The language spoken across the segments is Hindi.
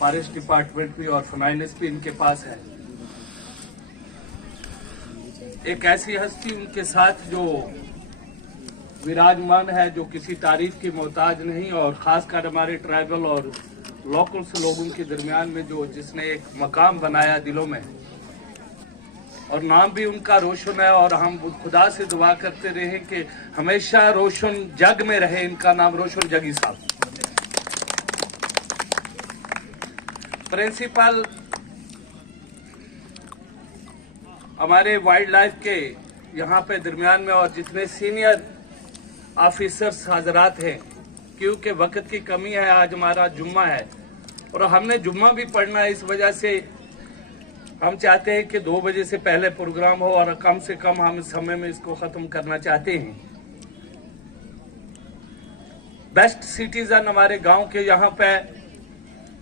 फॉरेस्ट डिपार्टमेंट भी और फाइनेंस भी इनके पास है। एक ऐसी हस्ती उनके साथ जो विराजमान है, जो किसी तारीफ की मोहताज नहीं, और खासकर हमारे ट्राइबल और लोकल्स लोगों के दरमियान में जो जिसने एक मकाम बनाया दिलों में, और नाम भी उनका रोशन है। और हम खुदा से दुआ करते रहे कि हमेशा रोशन जग में रहे। इनका नाम रोशन जगी साहब, प्रिंसिपल हमारे वाइल्ड लाइफ के यहाँ पे दरमियान में, और जितने सीनियर ऑफिसर्स हजरात हैं, क्योंकि वक्त की कमी है, आज हमारा जुम्मा है और हमने जुम्मा भी पढ़ना है। इस वजह से हम चाहते हैं कि 2 बजे से पहले प्रोग्राम हो और कम से कम हम इस समय में इसको खत्म करना चाहते हैं। बेस्ट सिटीजन हमारे गांव के यहाँ पे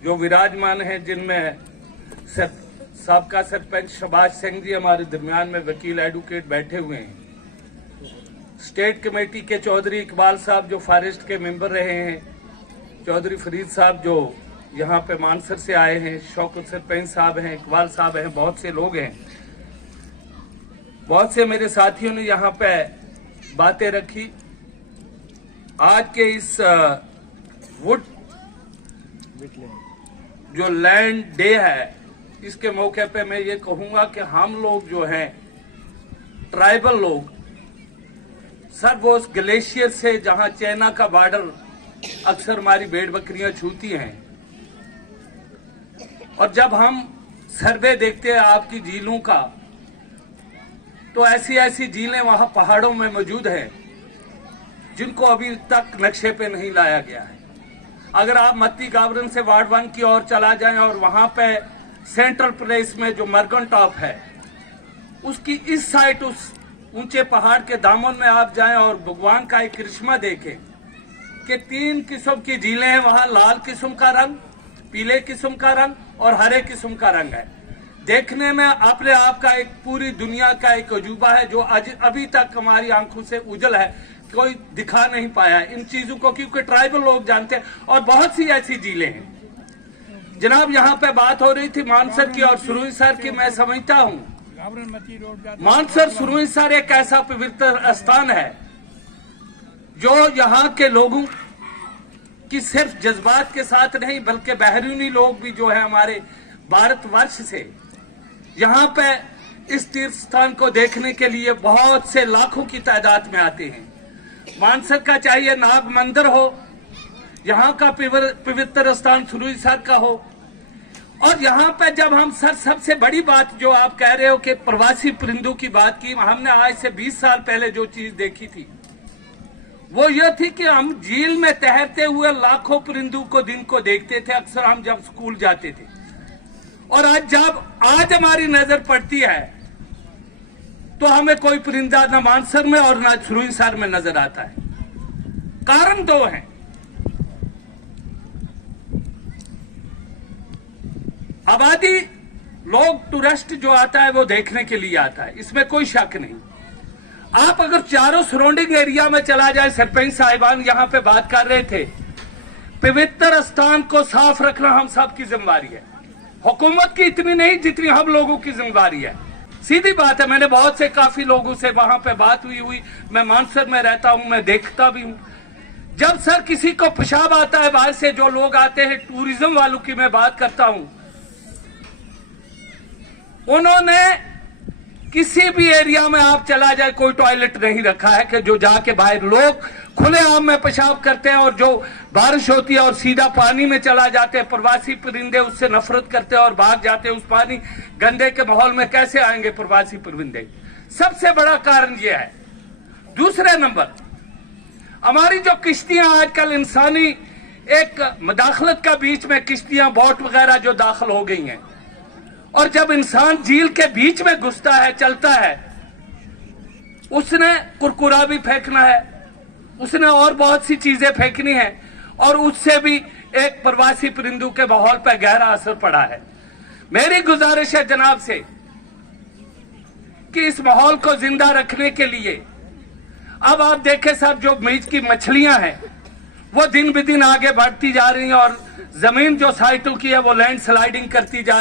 जो विराजमान हैं, जिनमें सबका सरपंच शहबाज सिंह जी हमारे दरमियान में वकील एडवोकेट बैठे हुए हैं। स्टेट कमेटी के चौधरी इकबाल साहब जो फॉरेस्ट के मेंबर रहे हैं, चौधरी फरीद साहब जो यहाँ पे मानसर से आए हैं, शौकत सरपंच साहब हैं, इकबाल साहब हैं, बहुत से लोग हैं। बहुत से मेरे साथियों ने यहाँ पे बातें रखी। आज के इस वुड जो लैंड डे है, इसके मौके पे मैं ये कहूंगा कि हम लोग जो हैं ट्राइबल लोग, सर वो उस ग्लेशियर से जहां चाइना का बॉर्डर अक्सर हमारी भेड़ बकरियां छूती हैं, और जब हम सर्वे देखते हैं आपकी झीलों का, तो ऐसी ऐसी झीलें वहां पहाड़ों में मौजूद हैं जिनको अभी तक नक्शे पे नहीं लाया गया है। अगर आप मत्ती गावरन से वार्ड 1 की ओर चला जाएं और वहां पे सेंट्रल प्लेस में जो मरगन टॉप है, उसकी इस साइड उस ऊंचे पहाड़ के दामन में आप जाएं और भगवान का एक करिश्मा देखें कि 3 किस्म की झीलें हैं वहां। लाल किस्म का रंग, पीले किस्म का रंग और हरे किस्म का रंग है। देखने में अपने आप का एक पूरी दुनिया का एक अजूबा है जो अभी तक हमारी आंखों से उजल है, कोई दिखा नहीं पाया इन चीजों को, क्योंकि ट्राइबल लोग जानते हैं। और बहुत सी ऐसी झीलें हैं। जनाब, यहाँ पे बात हो रही थी मानसर की और सुरुईसर की। मैं समझता हूँ मानसर सुरुईसर एक ऐसा पवित्र स्थान है जो यहाँ के लोगों की सिर्फ जज्बात के साथ नहीं, बल्कि बहरीनी लोग भी जो है हमारे भारतवर्ष से यहाँ पे इस तीर्थ स्थान को देखने के लिए बहुत से लाखों की तादाद में आते हैं। मानसर का चाहिए नाग मंदिर हो, यहाँ का पवित्र स्थान सुरुईसर का हो, और यहाँ पे जब हम सबसे बड़ी बात जो आप कह रहे हो कि प्रवासी परिंदों की बात की, हमने आज से 20 साल पहले जो चीज देखी थी वो ये थी कि हम झील में तैरते हुए लाखों परिंदों को दिन को देखते थे, अक्सर हम जब स्कूल जाते थे। और आज हमारी नजर पड़ती है तो हमें कोई परिंदा न मानसर में और न सुरुईसर में नजर आता है। कारण 2 हैं। आबादी, लोग, टूरिस्ट जो आता है वो देखने के लिए आता है, इसमें कोई शक नहीं। आप अगर चारों सराउंडिंग एरिया में चला जाए, सरपंच साहिबान यहाँ पे बात कर रहे थे, पवित्र स्थान को साफ रखना हम सब की जिम्मेवारी है। हुकूमत की इतनी नहीं जितनी हम लोगों की जिम्मेवारी है। सीधी बात है। मैंने बहुत से काफी लोगों से वहां पे बात हुई। मैं मानसर में रहता हूं, मैं देखता भी हूं। जब सर किसी को पेशाब आता है, बाहर से जो लोग आते हैं, टूरिज्म वालों की मैं बात करता हूं, उन्होंने किसी भी एरिया में आप चला जाए कोई टॉयलेट नहीं रखा है कि जो जाके बाहर लोग खुलेआम में पेशाब करते हैं, और जो बारिश होती है और सीधा पानी में चला जाते हैं, प्रवासी परिंदे उससे नफरत करते हैं और भाग जाते हैं। उस पानी गंदे के माहौल में कैसे आएंगे प्रवासी परिंदे? सबसे बड़ा कारण यह है। दूसरे नंबर, हमारी जो किश्तियां आजकल इंसानी एक मदाखलत का बीच में किश्तियां, बोट वगैरह जो दाखिल हो गई हैं, और जब इंसान झील के बीच में घुसता है, चलता है, उसने कुरकुरा भी फेंकना है, उसने और बहुत सी चीजें फेंकनी है, और उससे भी एक प्रवासी परिंदों के माहौल पर गहरा असर पड़ा है। मेरी गुजारिश है जनाब से कि इस माहौल को जिंदा रखने के लिए अब आप देखें साहब, जो बीच की मछलियां हैं वो दिन ब दिन आगे बढ़ती जा रही हैं, और जमीन जो साइटों की है वो लैंड स्लाइडिंग करती जा